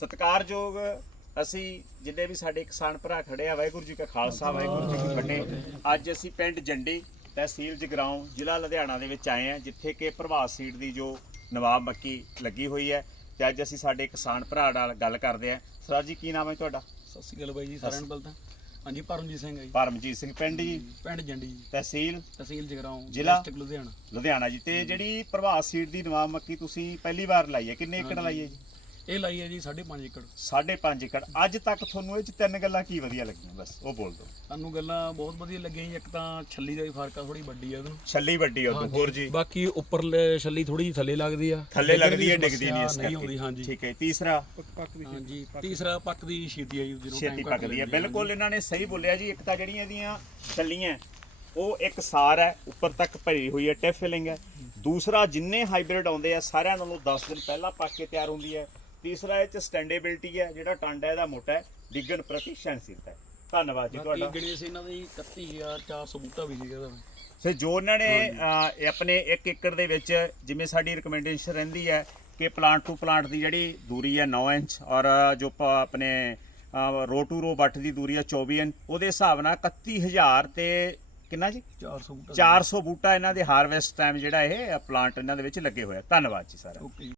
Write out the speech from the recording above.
ਸਤਿਕਾਰਯੋਗ ਅਸੀਂ ਜਿੰਨੇ ਵੀ ਸਾਡੇ ਕਿਸਾਨ ਭਰਾ ਖੜੇ ਆ ਵਾਹਿਗੁਰੂ ਜੀ ਕਾ ਖਾਲਸਾ ਵਾਹਿਗੁਰੂ ਜੀ ਕੀ ਫਤਿਹ। ਅੱਜ ਅਸੀਂ ਪਿੰਡ ਜੰਡੀ ਤਹਿਸੀਲ ਜਗਰਾਉਂ ਜ਼ਿਲ੍ਹਾ ਲੁਧਿਆਣਾ ਦੇ ਵਿੱਚ ਆਏ ਆ ਜਿੱਥੇ ਕਿ ਪ੍ਰਭਾਤ ਸੀਡ ਦੀ ਜੋ ਨਵਾਬ ਮੱਕੀ ਲੱਗੀ ਹੋਈ ਹੈ ਤੇ ਅੱਜ ਅਸੀਂ ਸਾਡੇ ਕਿਸਾਨ ਭਰਾ ਨਾਲ ਗੱਲ ਕਰਦੇ ਆ ਸਰ ਜੀ ਕੀ ਨਾਮ ਹੈ ਤੁਹਾਡਾ? ਸਤਿ ਸ਼੍ਰੀ ਅਕਾਲ ਬਾਈ ਜੀ ਸਾਰਿਆਂ ਨੂੰ ਤਾਂ ਹਾਂਜੀ ਪਰਮਜੀਤ ਸਿੰਘ ਹੈ ਜੀ। ਪਰਮਜੀਤ ਸਿੰਘ ਪਿੰਡ ਜੀ? ਪਿੰਡ ਜੰਡੀ ਜੀ। ਤਹਿਸੀਲ? ਤਹਿਸੀਲ ਜਗਰਾਉਂ ਜ਼ਿਲ੍ਹਾ? ਡਿਸਟ੍ਰਿਕਟ ਲੁਧਿਆਣਾ। ਲੁਧਿਆਣਾ ਜੀ। ਤੇ ਜਿਹੜੀ ਪ੍ਰਭਾਤ ਸੀਡ ਦੀ ਨਵਾਬ ਮੱਕੀ ਤੁਸੀਂ ਪਹਿਲੀ ਵਾਰ ਲਾਈ ਹੈ ਕਿੰਨੇ ਏਕੜ। ਲਾਈ ਹੈ ਜੀ? ਇਹ ਲਾਈ ਹੈ ਜੀ 5.5 ਏਕੜ। 5.5 ਏਕੜ। ਅੱਜ ਤੱਕ ਤੁਹਾਨੂੰ ਇਹ ਚ ਤਿੰਨ ਗੱਲਾਂ ਕੀ ਵਧੀਆ ਲੱਗੀਆਂ? ਬਸ ਉਹ ਬੋਲ ਦਿਓ। ਸਾਨੂੰ ਗੱਲਾਂ ਬਹੁਤ ਵਧੀਆ ਲੱਗੀਆਂ ਇੱਕ ਤਾਂ ਛੱਲੀ ਦਾ ਵੀ ਫ਼ਰਕ ਆ ਥੋੜੀ ਵੱਡੀ ਆ ਉਹਨੂੰ ਛੱਲੀ ਵੱਡੀ ਆ ਉਦੋਂ ਹੋਰ ਜੀ? ਬਾਕੀ ਉੱਪਰਲੇ ਛੱਲੀ ਥੋੜੀ ਥੱਲੇ ਲੱਗਦੀ ਆ। ਥੱਲੇ ਲੱਗਦੀ ਦੀ ਹੈ ਡਿੱਗਦੀ ਨਹੀਂ ਇਸ ਕਰਕੇ। ਹਾਂਜੀ। ਠੀਕ ਹੈ ਤੀਸਰਾ? ਹਾਂਜੀ ਤੀਸਰਾ ਪੱਕ ਦੀ ਛੇਤੀ ਆ ਜੀ ਜਦੋਂ time ਘੱਟ ਪੱਕਦੀ ਹੈ ਲੱਗਦੀ ਬਿਲਕੁਲ ਇਹਨਾਂ ਨੇ ਸਹੀ ਬੋਲਿਆ ਜੀ। ਇੱਕ ਤਾਂ ਜਿਹੜੀਆਂ ਇਹਦੀਆਂ ਛੱਲੀਆਂ ਉਹ ਇੱਕ ਸਾਰ ਹੈ ਉੱਪਰ ਤੱਕ ਭਰੀ ਹੋਈ ਹੈ ਫਿਲਿੰਗ ਹੈ। ਦੂਸਰਾ ਜਿੰਨੇ ਹਾਈਬ੍ਰਿਡ ਆਉਂਦੇ ਆ ਸਾਰਿਆਂ ਨਾਲੋਂ 10 ਦਿਨ ਪਹਿਲਾਂ ਪੱਕ ਕੇ ਤਿਆਰ ਹੁੰਦੀ ਹੈ। ਤੀਸਰਾ ਇਹ ਚ ਸਟੈਂਡੇਬਿਲਟੀ ਹੈ ਜਿਹੜਾ ਟਾਂਡਾ ਇਹਦਾ ਮੋਟਾ ਹੈ ਡਿੱਗਣ ਪ੍ਰਤੀ ਸਹਿਣਸ਼ੀਲਤਾ ਹੈ। ਧੰਨਵਾਦ ਜੀ ਬਾਕੀ ਤੁਹਾਡਾ। ਗਣੇ ਸੀ ਇਹਨਾਂ ਦੀ 31400 ਬੂਟਾ ਵੀ ਸੀਗਾ ਇਹਦਾ। ਸੋ ਜੋ ਉਹਨਾਂ ਨੇ ਅਹ, ਆਪਣੇ 1 ਏਕੜ ਦੇ ਵਿੱਚ ਜਿਵੇਂ ਸਾਡੀ ਰਿਕਮੈਂਡੇਸ਼ਨ ਰਹਿੰਦੀ ਹੈ ਕਿ ਪਲਾਂਟ ਟੂ ਪਲਾਂਟ ਦੀ ਜਿਹੜੀ ਦੂਰੀ ਹੈ 9 ਇੰਚ ਔਰ ਜੋ ਪ- ਆਪਣੇ ਰੋ ਟੂ ਰੋ ਬੱਟ ਦੀ ਦੂਰੀ ਹੈ 24 ਇੰਚ ਉਹਦੇ ਹਿਸਾਬ ਨਾਲ 31000 ਤੇ ਕਿੰਨਾ ਜੀ? 400 ਬੂਟਾ। 400 ਬੂਟਾ ਇਹਨਾਂ ਦੇ ਹਾਰਵੈਸਟ ਟਾਈਮ ਜਿਹੜਾ ਇਹ ਪਲਾਂਟ ਇਹਨਾਂ ਦੇ ਵਿੱਚ ਲੱਗੇ ਹੋਏ ਆ ਧੰਨਵਾਦ ਜੀ ਸਾਰਾ ਓਕੇ